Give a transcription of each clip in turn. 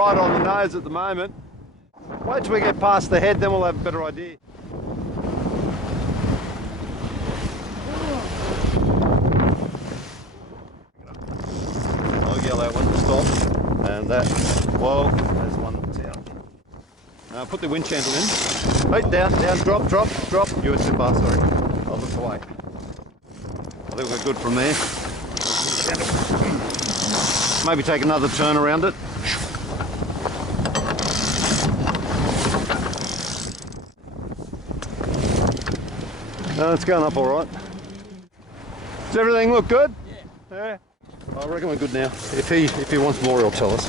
right on the nose at the moment. Wait till we get past the head, then we'll have a better idea. I'll yell that one to stop. And that, well, there's one down. Now put the wind channel in. Right, down, drop. You were too far, sorry. I'll look away. I think we're good from there. Maybe take another turn around it. No, it's going up all right. Does everything look good? Yeah. I reckon we're good now. If he wants more, he'll tell us.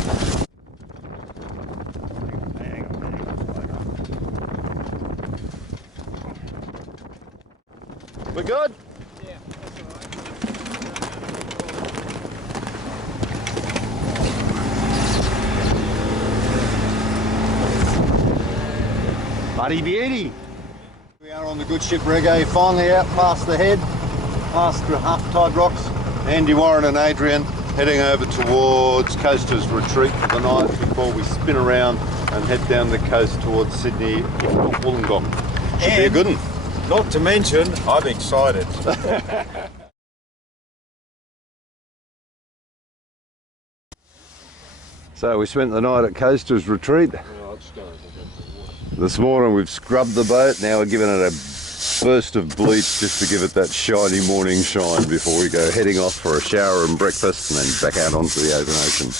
We're good? Yeah, that's all right. Buddy beauty. We are on the good ship Reggae, finally out past the head, past the half-tide rocks. Andy, Warren and Adrian heading over towards Coaster's Retreat for the night before we spin around and head down the coast towards Sydney, if not Wollongong. Should be a good one. Not to mention, I'm excited. So we spent the night at Coaster's Retreat. This morning we've scrubbed the boat, now we're giving it a burst of bleach just to give it that shiny morning shine before we go heading off for a shower and breakfast and then back out onto the open ocean.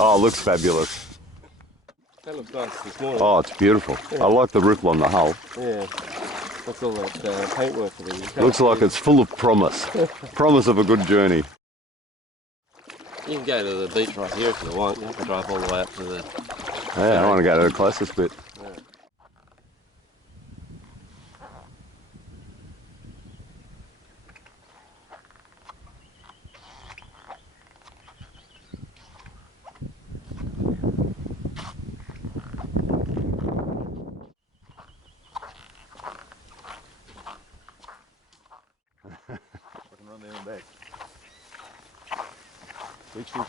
Oh, it looks fabulous. That looks nice this morning. Oh, it's beautiful. Yeah. I like the ripple on the hull. Yeah, that's all that paintwork for these. Looks like it's full of promise. Promise of a good journey. You can go to the beach right here if you want. You have to drive all the way up to the... Yeah, I want to go to the closest bit. Yeah. I can run there and back. Beach fish.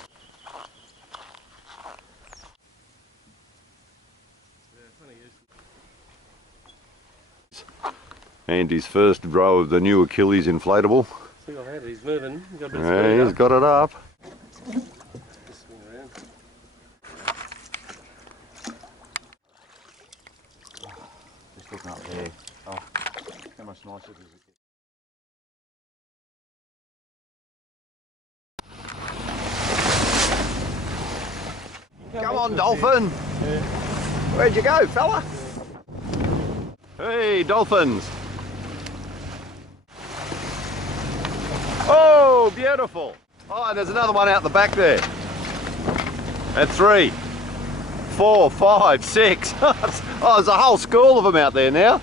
Andy's first row of the new Achilles inflatable. See, I've had it. He's moving. Yeah, he's got it up. Just swing around. Just looking up there. Oh, how much nicer does it get? Come on, dolphin! Yeah. Where'd you go, fella? Yeah. Hey, dolphins! Oh, beautiful! Oh, and there's another one out the back there. At 3, 4, 5, 6. Oh, there's a whole school of them out there now.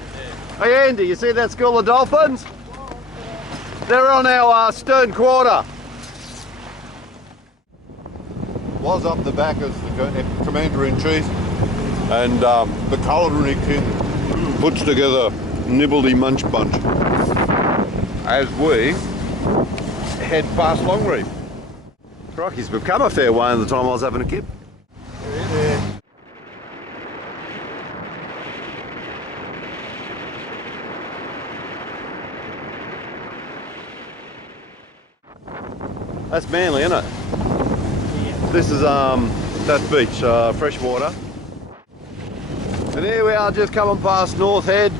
Yeah. Hey, Andy, you see that school of dolphins? They're on our stern quarter. Was up the back as the Commander-in-Chief, and the Culinary King puts together Nibbledy Munch Bunch as we head past Longreef. Crikey's become a fair way in the time I was having a kip. Yeah. That's Manly, isn't it? Yeah. This is that beach, freshwater. And here we are just coming past North Head.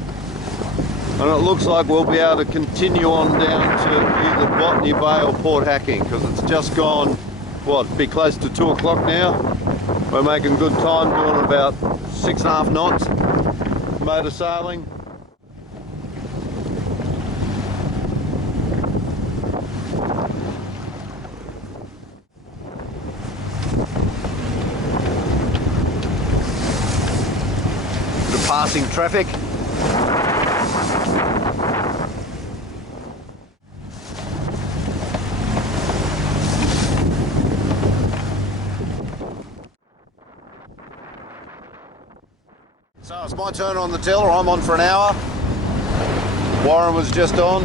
And it looks like we'll be able to continue on down to either Botany Bay or Port Hacking, because it's just gone, what, be close to 2 o'clock now. We're making good time, doing about 6.5 knots, motor sailing. Bit of passing traffic. So it's my turn on the tiller. I'm on for an hour. Warren was just on.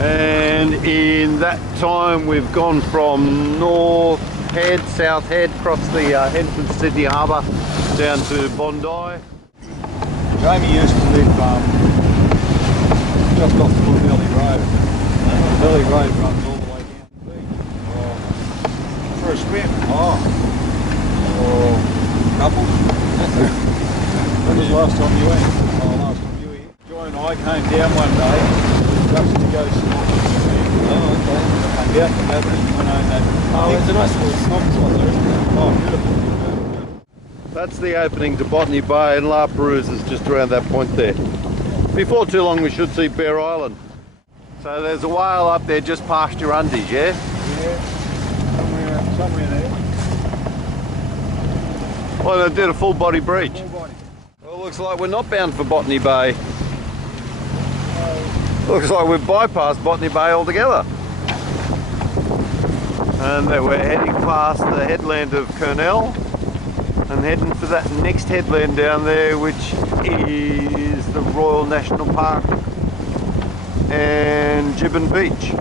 And in that time we've gone from North Head, South Head, across the head to Sydney Harbour, down to Bondi. Jamie used to live just off the Billy Road. Billy Road runs all the way down the beach. For a swim. Or couples. When was the last time you went? Last time you were here. Joy and I came down one day just to go snorkeling. Okay. Came down from Melbourne and went home that. It's a nice little snorkel spot there, isn't it? Beautiful. That's the opening to Botany Bay, and La Perouse is just around that point there. Before too long we should see Bear Island. So there's a whale up there just past your undies, yeah? Yeah, somewhere there. Well, they did a full body breach. Full body. Well, looks like we're not bound for Botany Bay. Looks like we've bypassed Botany Bay altogether. And then we're heading past the headland of Kurnell and heading for that next headland down there, which is the Royal National Park and Jibbon Beach.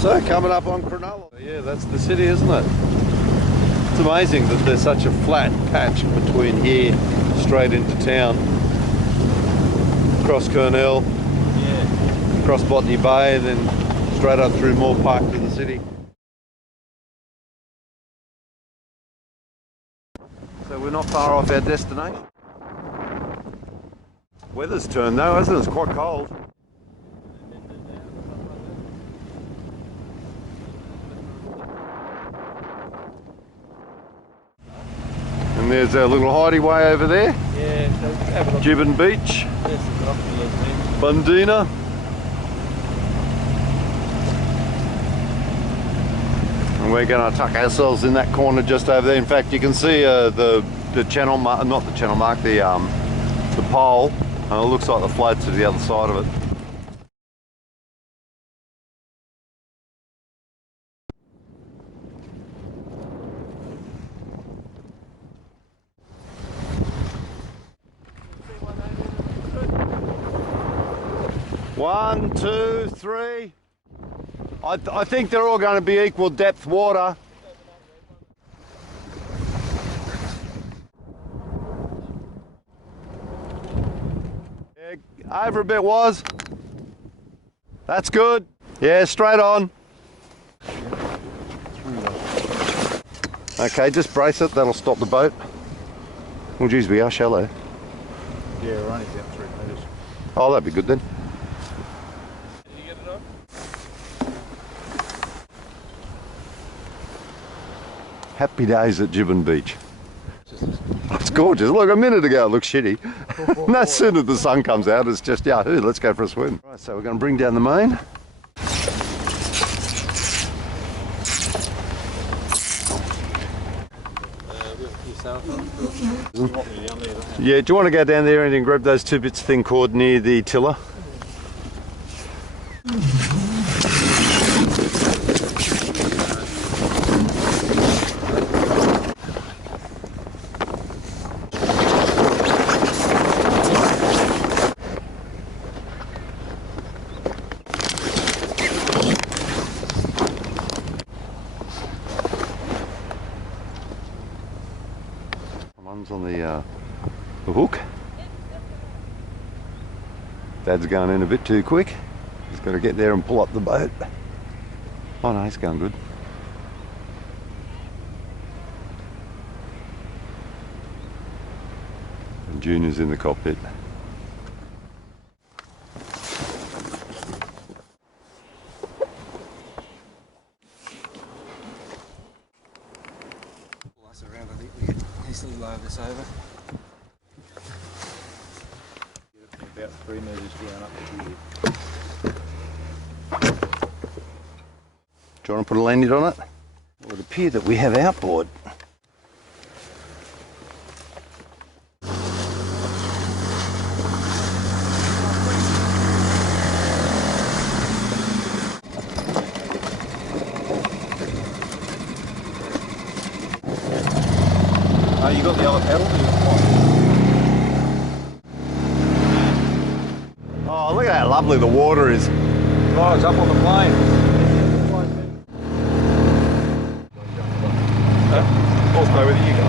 So coming up on Cronulla. Yeah, that's the city, isn't it? It's amazing that there's such a flat patch between here straight into town. Across Kurnell, Yeah. across Botany Bay, and then straight up through Moore Park to the city. So we're not far off our destination. Weather's turned though, hasn't it? It's quite cold. And there's our little hideaway over there. Yeah, so have a look. Jibbon Beach, There's the binoculars there. Bundina. And we're going to tuck ourselves in that corner just over there. In fact, you can see the channel mark, not the channel mark, the pole, and it looks like the floats to the other side of it. One, two, three. I think they're all going to be equal depth water. Yeah, over a bit was. That's good. Yeah, straight on. Okay, just brace it. That'll stop the boat. Well, geez, we are shallow. Yeah, we're only about 3 metres. Oh, that'd be good then. Happy days at Jibbon Beach. It's gorgeous. Look, a minute ago it looked shitty. And as soon as the sun comes out, it's just yahoo, let's go for a swim. Right, so we're going to bring down the main. Yeah, do you want to go down there and then grab those 2 bits of thin cord near the tiller? One's on the hook. Dad's going in a bit too quick. He's got to get there and pull up the boat. Oh no, he's going good. And Junior's in the cockpit. Around, I think we can easily lower this over. About 3 metres down up to here. Do you want to put a lanyard on it? It would appear that we have outboard. you got the other pedal? Oh, look at how lovely the water is. Oh, it's up on the plane. Horseplay, whether you go.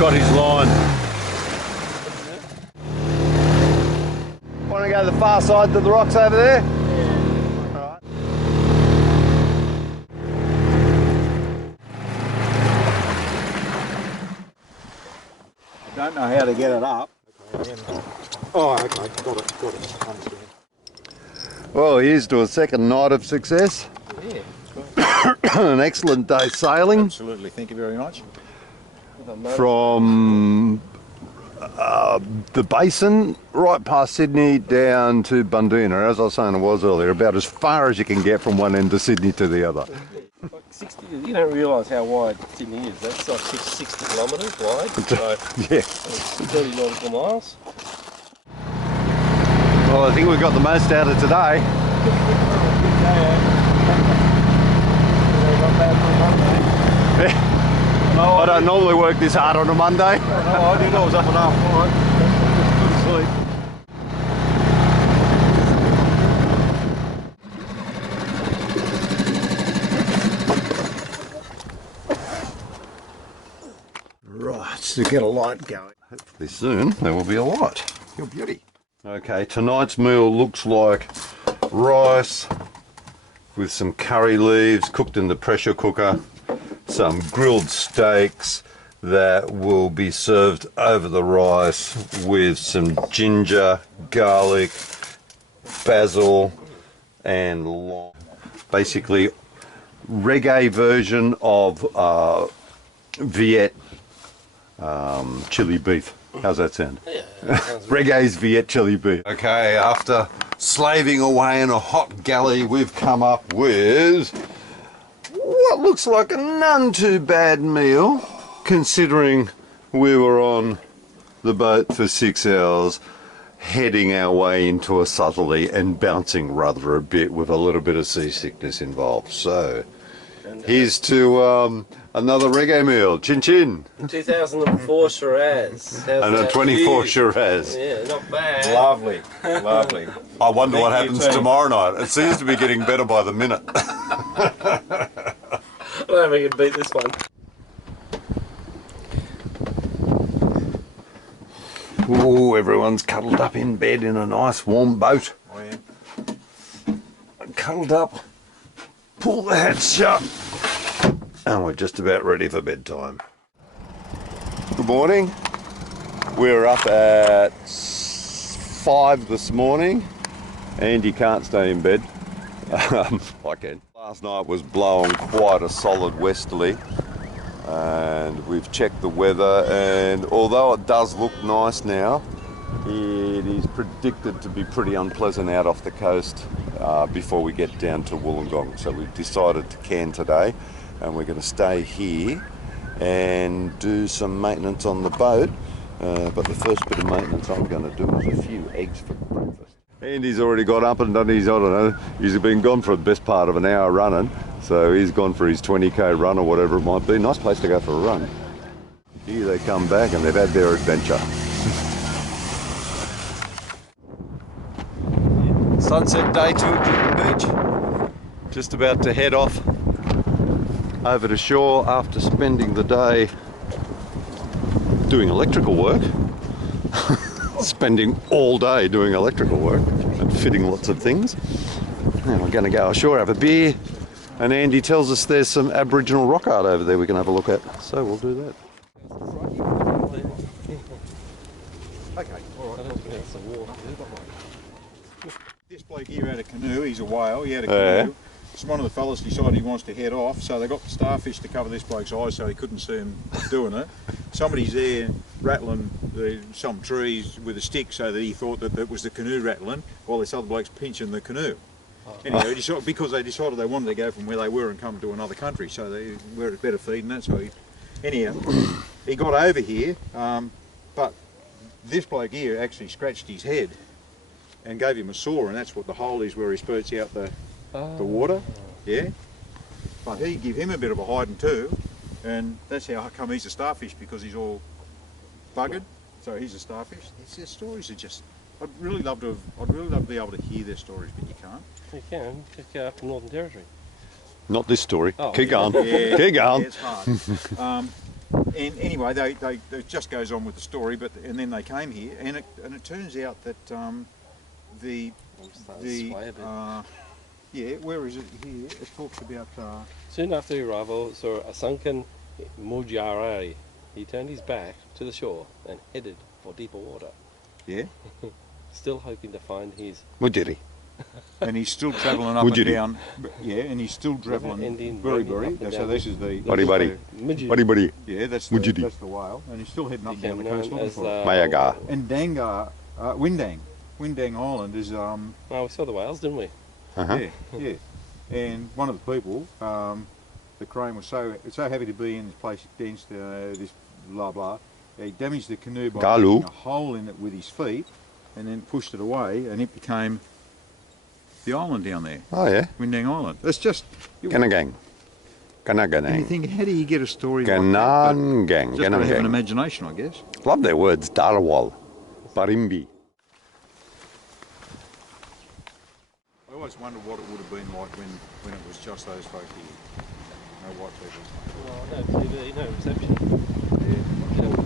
Got his line. Want to go to the far side to the rocks over there? Yeah. All right. I don't know how to get it up. Oh, okay, got it, understand. Well, here's to a second night of success. Yeah. An excellent day sailing. Absolutely, thank you very much. From the basin right past Sydney down to Bundoona. As I was saying earlier, about as far as you can get from one end of Sydney to the other. Like 60, you don't realise how wide Sydney is. That's like 60 kilometres wide. So Yeah. 30 nautical miles. Well, I think we've got the most out of today. No, I don't normally work this hard on a Monday. No, I did. I was up and up. All right. Good sleep. Right, to get a light going. Hopefully soon there will be a light. Your beauty. Okay, tonight's meal looks like rice with some curry leaves cooked in the pressure cooker, some grilled steaks that will be served over the rice with some ginger, garlic, basil and lime. Basically reggae version of Viet chili beef. How's that sound? Yeah. Reggae's Viet chili beef. Okay, after slaving away in a hot galley, we've come up with what looks like a none too bad meal, considering we were on the boat for 6 hours, heading our way into a southerly and bouncing rather a bit with a little bit of seasickness involved. So, here's to another reggae meal. Chin chin. 2004 Shiraz. And a 24 Shiraz. Yeah, not bad. Lovely, lovely. I wonder what Thank you, happens team. tomorrow night. It seems to be getting better by the minute. I don't know if we can beat this one. Ooh, everyone's cuddled up in bed in a nice warm boat. Oh, yeah. Cuddled up, pull the hatch shut, and we're just about ready for bedtime. Good morning. We're up at 5 this morning. Andy can't stay in bed. I can. Last night was blowing quite a solid westerly, and we've checked the weather, and although it does look nice now, it is predicted to be pretty unpleasant out off the coast before we get down to Wollongong. So we've decided to can today, and we're going to stay here and do some maintenance on the boat. But the first bit of maintenance I'm going to do is a few eggs for breakfast. Andy's already got up and done his, I don't know, he's been gone for the best part of an hour running, so he's gone for his 20k run or whatever it might be. Nice place to go for a run. Here they come back and they've had their adventure. Sunset day 2 at Jibbon Beach. Just about to head off over to shore after spending the day doing electrical work. Spending all day doing electrical work and fitting lots of things. And we're going to go ashore, have a beer, and Andy tells us there's some Aboriginal rock art over there we can have a look at. So we'll do that. Okay, all right. This bloke here had a canoe, he's a whale, he had a canoe, So one of the fellas decided he wants to head off, so they got the starfish to cover this bloke's eyes so he couldn't see him doing it. Somebody's there rattling some trees with a stick so that he thought that it was the canoe rattling, while this other bloke's pinching the canoe. Anyway, because they decided they wanted to go from where they were and come to another country, so they were at better feed and that. So he got over here, but this bloke here actually scratched his head and gave him a sore, and that's what the hole is where he spurts out the water. Yeah, but he give him a bit of a hiding too, and that's how come he's a starfish, because he's all buggered. So he's a starfish. Their stories are just. I'd really love to be able to hear their stories, but you can't. You can. Just go up to Northern Territory. Not this story. Oh. Keep going. Yeah, Keep going. Yeah, it's hard. And anyway, it just goes on with the story. And then they came here, and it turns out that where is it here? It talks about. Soon after the arrival, saw a sunken Mujari. He turned his back to the shore and headed for deeper water. Yeah. Still hoping to find his. Mujiri. And he's still travelling up and down. Yeah, and he's still travelling very. So this is the Buddy. Yeah, that's Mujiri. that's the whale, and he's still heading up down the coast looking for it. Mayaga. And Windang Island is Oh, we saw the whales, didn't we? yeah. And one of the people, the crane was so happy to be in this place against this blah blah. He damaged the canoe by making a hole in it with his feet, and then pushed it away, and it became the island down there. Oh yeah. Windang Island. It's just. Ganagang. And you think, how do you get a story like that? Ganangang. Just gotta have an imagination, I guess. Love their words. Darawal. Barimbi. I always wondered what it would have been like when it was just those folk here. No white people. Well, no TV, no reception. Yeah.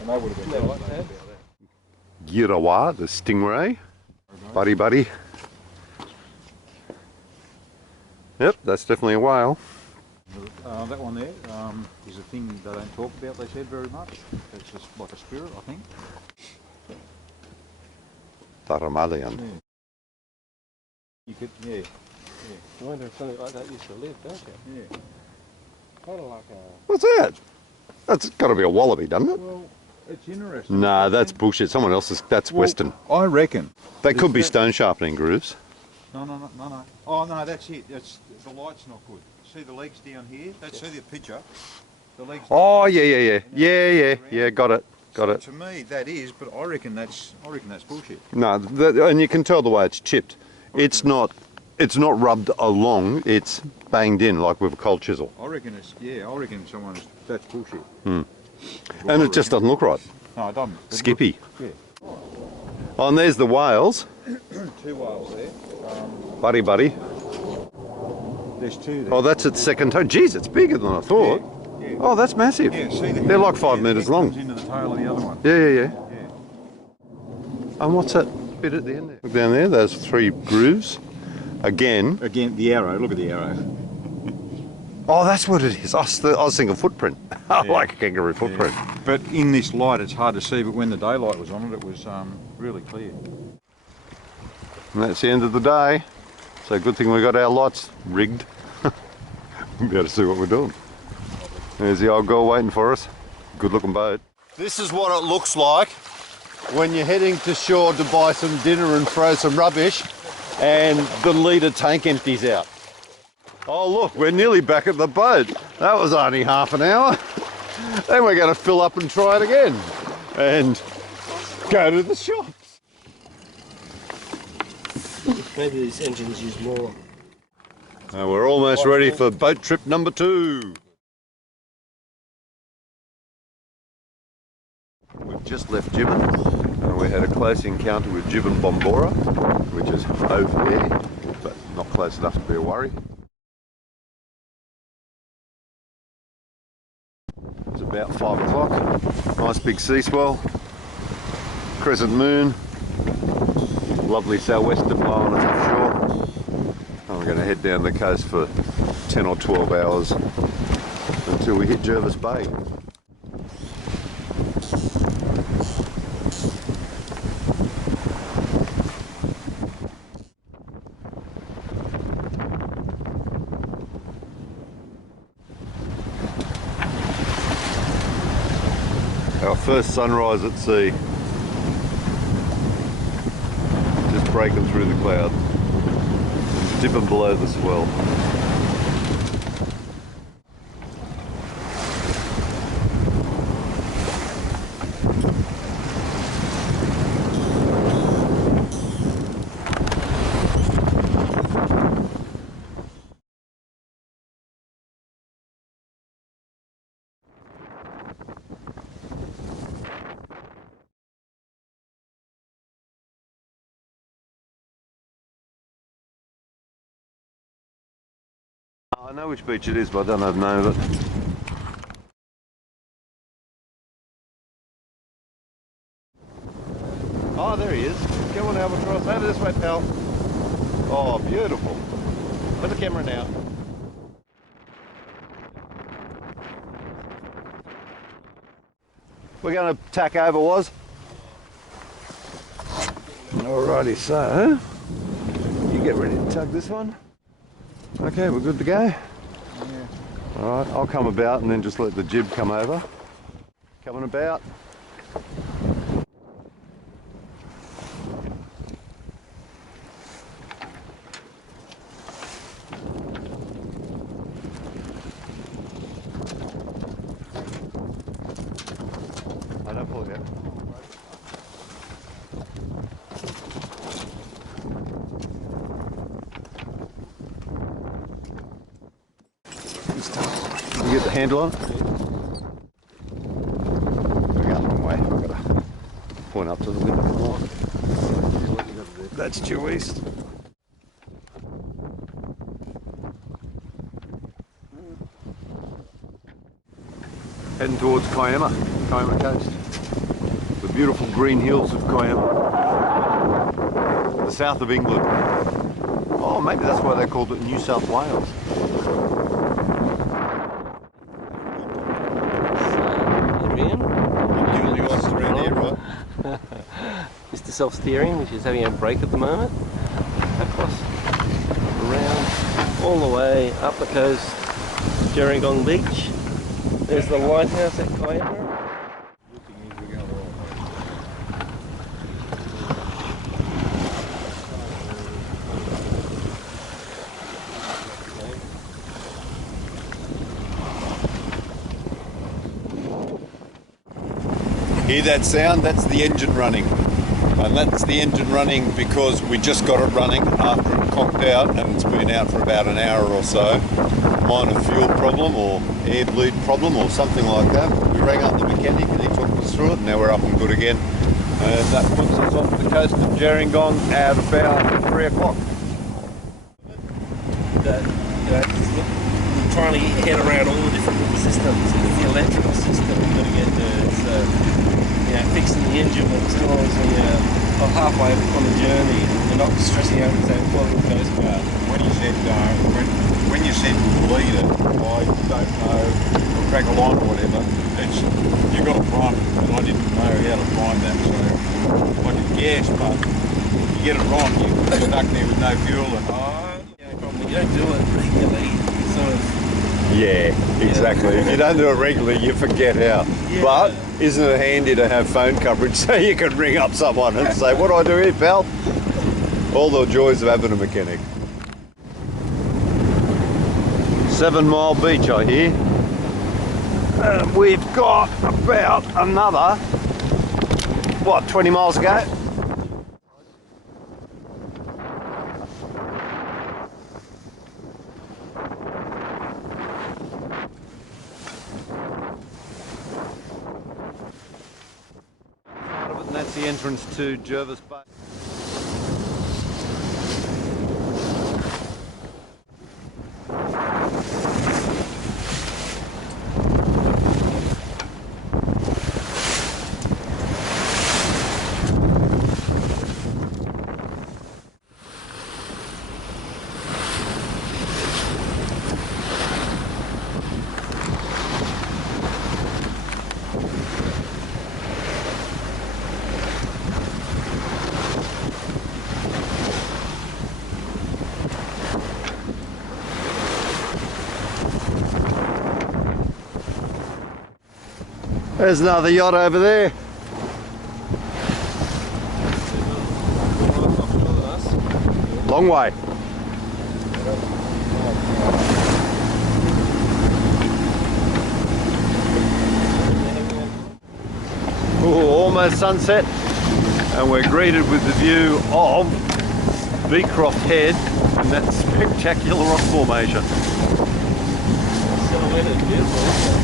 And they would have been No devastated WhatsApp. about that. Girawa, the stingray. Buddy. Yep, that's definitely a whale. That one there is a thing they don't talk about, they said, very much. It's just like a spirit, I think. Taramalian. Yeah. You could, yeah. I wonder if something like that used to live, don't you? Yeah. Kind of like a. What's that? That's got to be a wallaby, doesn't it? Well, it's interesting. Nah, that's bullshit. Someone else's. That's Western. I reckon. They could be stone sharpening grooves. No. Oh no, that's it. The light's not good. See the legs down here? See the picture? The legs. Oh yeah. Got it. To me, that is, but I reckon that's bullshit. No, and you can tell the way it's chipped. It's not rubbed along. It's banged in like with a cold chisel. I reckon that's bullshit. And it just doesn't look right. No, it doesn't. Skippy. Yeah. Oh, and there's the whales. 2 whales there. Buddy. There's 2 there. Oh, that's its second toe. Jeez, it's bigger than I thought. Yeah. Oh, that's massive. Yeah, see They're like 5 metres long. Comes into the tail of the other one. Yeah. And what's that bit at the end there? Look down there, those 3 grooves. Again, the arrow. Look at the arrow. oh, that's what it is. I was thinking footprint. Like a kangaroo footprint. Yeah. But in this light, it's hard to see. But when the daylight was on it, it was really clear. And that's the end of the day. So good thing we got our lights rigged. We'll be able to see what we're doing. There's the old girl waiting for us. Good looking boat. This is what it looks like when you're heading to shore to buy some dinner and throw some rubbish and the leader tank empties out. Oh look, we're nearly back at the boat. That was only half an hour. Then we're going to fill up and try it again and go to the shops. Maybe these engines use more. Now we're almost ready for boat trip number 2. We've just left Jibbon and we had a close encounter with Jibbon Bombora, which is over there, but not close enough to be a worry. It's about 5 o'clock. Nice big sea swell, crescent moon, lovely sou'wester blowing us offshore. And we're going to head down the coast for 10 or 12 hours until we hit Jervis Bay. First sunrise at sea. Just breaking through the clouds. Dipping below the swell. I know which beach it is, but I don't know the name of it. Oh, there he is. Come on, Albatross. Over this way, pal. Oh, beautiful. Put the camera now. We're going to tack over, was? Alrighty, so you get ready to tug this one. Okay, we're good to go? Yeah. Alright, I'll come about and then just let the jib come over. Coming about. I don't pull it yet. You get the handle on it? We're going the wrong way. I've got to point up to the window more. That's due east. Heading towards Kiama Coast. The beautiful green hills of Kiama. The south of England. Oh, maybe that's why they called it New South Wales. Mr. Self-Steering, which is having a break at the moment. Across, around, all the way up the coast, Gerringong Beach. There's the lighthouse at Kiama. Hear that sound? That's the engine running. And that's the engine running because we just got it running after it conked out, and it's been out for about an hour or so. Minor fuel problem or air bleed problem or something like that. We rang up the mechanic and he took us through it, and now we're up and good again. And that puts us off the coast of Gerringong at about 3 o'clock. We're trying to head around all the different little systems. It's the electrical system we've got to get to. It's fixing the engine, but still obviously halfway on the journey. We're not stressing out with that floating coast guard. When you said bleed it, I don't know, or crack a line or whatever, it's, you've got to prime it, and I didn't know how to prime that, so I could guess, but you get it wrong, you're stuck there with no fuel, and You don't do it regularly, sort of. Yeah, exactly. If you don't do it regularly, you forget how. Yeah. But isn't it handy to have phone coverage so you can ring up someone and say, what do I do here, pal? All the joys of having a mechanic. 7 Mile Beach, I hear. We've got about another, 20 miles to go? And that's the entrance to Jervis Bay. There's another yacht over there. Long way. Ooh, almost sunset, and we're greeted with the view of Beecroft Head and that spectacular rock formation.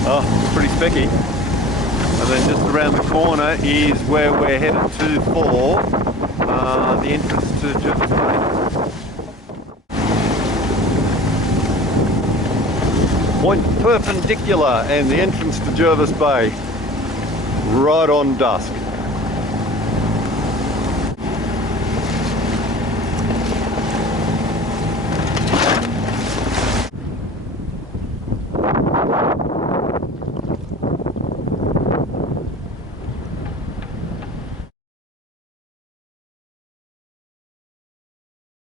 Oh, pretty specky. And then just around the corner is where we're headed to for the entrance to Jervis Bay. Point perpendicular and the entrance to Jervis Bay. Right on dusk.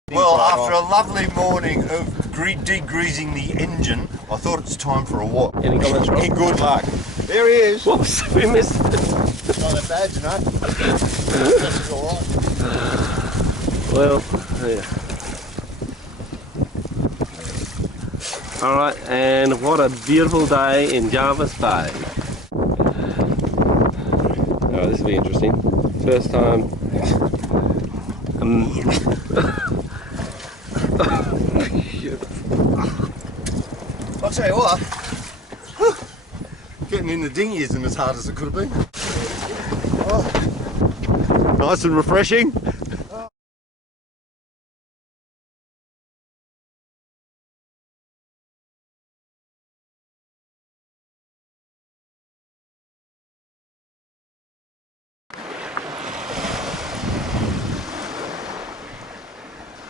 Well, after a lovely morning of degreasing the engine, I thought it's time for a walk. Any comments, Rob? Hey, good luck. There he is. Whoops, we missed it. Not that bad, you know. That's all right. Well, yeah. Alright, and what a beautiful day in Jervis Bay. Oh, this will be interesting. First time. I'll tell you what, getting in the dinghy isn't as hard as it could have been. Oh. Nice and refreshing.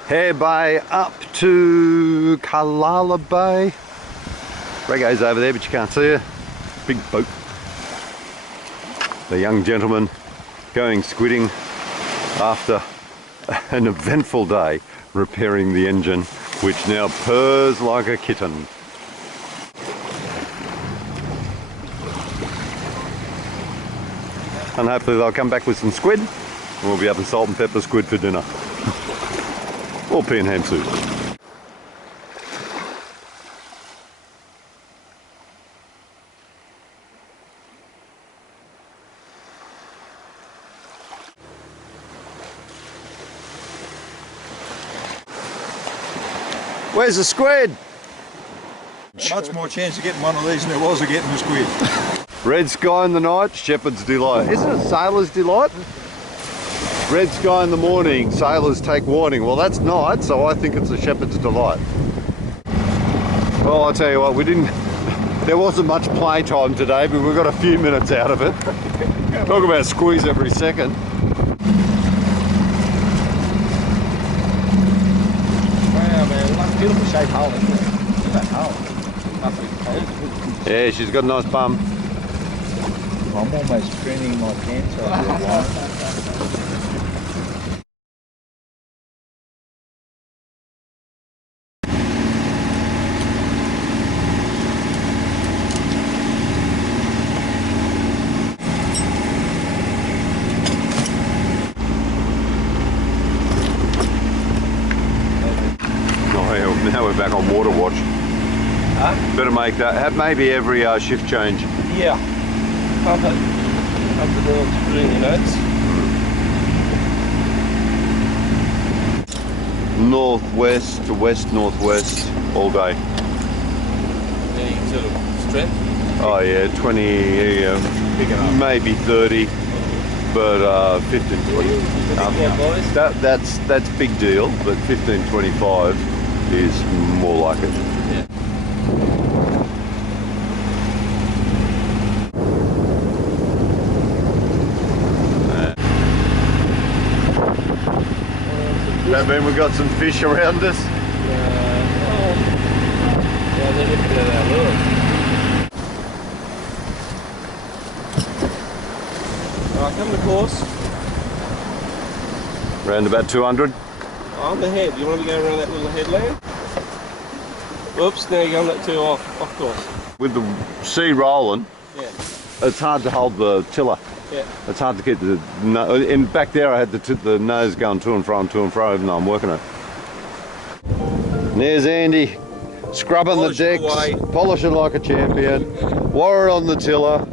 Hare Bay up to Kalala Bay. Reggae's over there, but you can't see her. Big boat. The young gentleman going squidding after an eventful day repairing the engine, which now purrs like a kitten. And hopefully they'll come back with some squid, and we'll be having salt and pepper squid for dinner. Or pea and ham soup. Where's the squid? Much more chance of getting one of these than there was of getting a squid. Red sky in the night, shepherd's delight. Isn't it sailor's delight? Red sky in the morning, sailors take warning. Well, that's night, so I think it's a shepherd's delight. Well, I'll tell you what, there wasn't much playtime today, but we got a few minutes out of it. Talk about squeeze every second. Wow, man, that's a beautiful shaped hull, isn't it? Look at that hull. Yeah, she's got a nice bum. I'm almost screening my pants off here. Now we're back on water watch. Huh? Better make that, maybe every shift change. Yeah. Up the door to put in your notes. Northwest to west northwest all day. Any sort of strength? Oh yeah, 20, maybe 30, but 15, 20. That's big deal, but 15, 25 is more like it. Yeah. That mean we got some fish around us? Yeah, they're looking at our lures. Alright, come to course. Around about 200. On the head. You want to be going around that little headland? Oops, now you're going that too off course. With the sea rolling, Yeah. it's hard to hold the tiller. Yeah. It's hard to keep the and back there I had the nose going to and fro, even though I'm working it. And there's Andy scrubbing the decks, polishing like a champion. Warren on the tiller.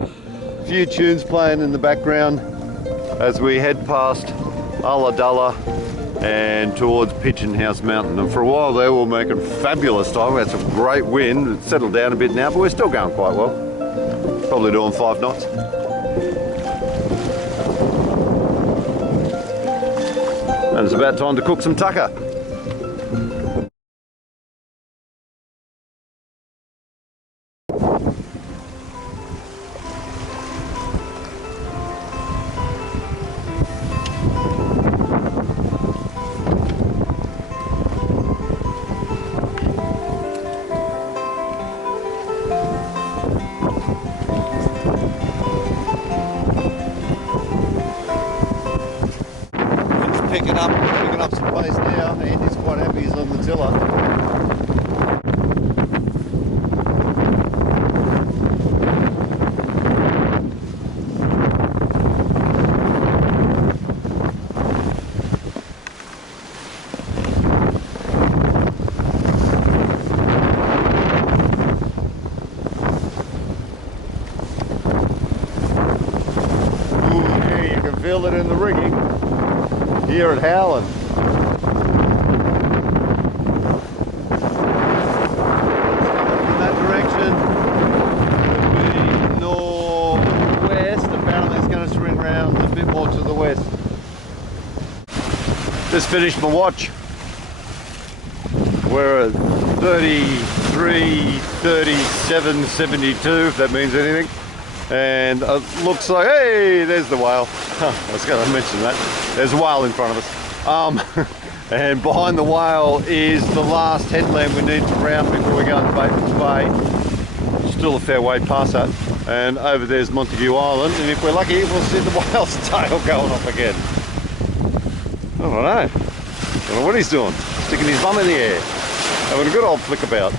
A few tunes playing in the background as we head past Ulladulla and towards Pigeon House Mountain. And for a while there we were making fabulous time. We had some great wind. It's settled down a bit now, but we're still going quite well. Probably doing 5 knots. And it's about time to cook some tucker. Picking up some pace now. Andy's quite happy he's on the tiller. Ooh, yeah, you can feel it in the rigging. Here at Howland. In that direction will be northwest. Apparently it's going to swing round a bit more to the west. Just finished my watch. We're at 33, 37, 72, if that means anything. And it looks like, hey, there's the whale. I was going to mention that. There's a whale in front of us. And behind the whale is the last headland we need to round before we go into Batemans Bay. Still a fair way past that. And over there's Montague Island, and if we're lucky we'll see the whale's tail going off again. I don't know. I don't know what he's doing. Sticking his bum in the air. Having a good old flick about.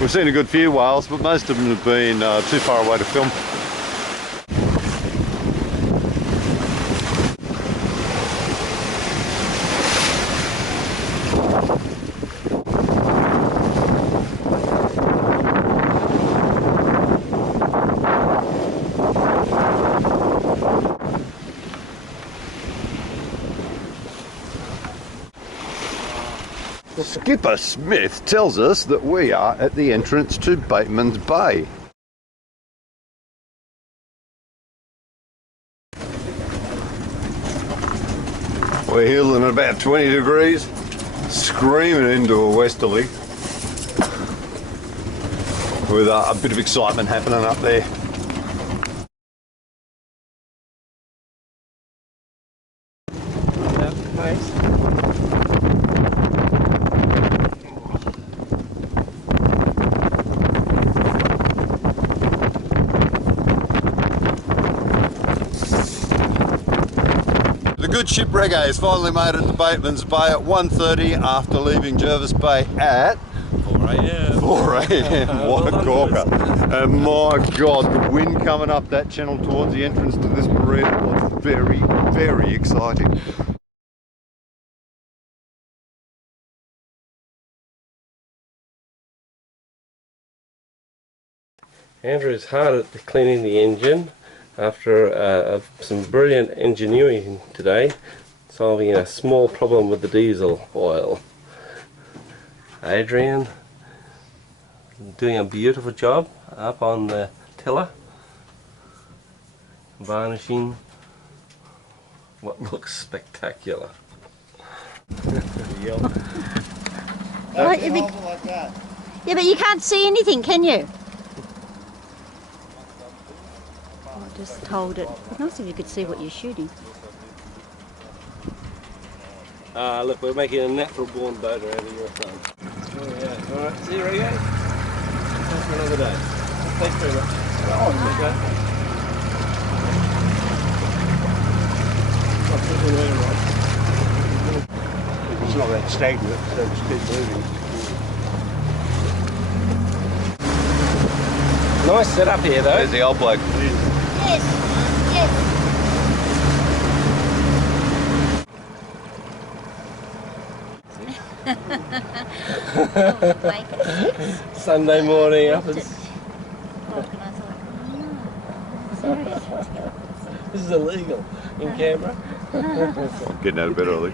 We've seen a good few whales, but most of them have been too far away to film. Skipper Smith tells us that we are at the entrance to Batemans Bay. We're heeling at about 20 degrees, screaming into a westerly with a bit of excitement happening up there. The good ship Reggae has finally made it to Batemans Bay at 1:30 after leaving Jervis Bay at 4 a.m. 4 a.m. What a corker. And my God, the wind coming up that channel towards the entrance to this marina was very, very exciting. Andrew's hard at cleaning the engine after some brilliant engineering today, solving a small problem with the diesel oil. Adrian doing a beautiful job up on the tiller, varnishing what looks spectacular. Yeah, but you can't see anything, can you? I just hold it. It's nice if you could see what you're shooting. Look, we're making a natural born boater out of your son. Oh yeah, alright, see you Reggae. Thanks for another day. Thanks very much. Oh, okay. It's not that stagnant, so just keep moving. Nice setup here though. There's the old bloke. Yes, yes. Wake at 6. Sunday morning up Looked at... at clock and I thought, seriously. This is illegal in Canberra. Getting out of bed early.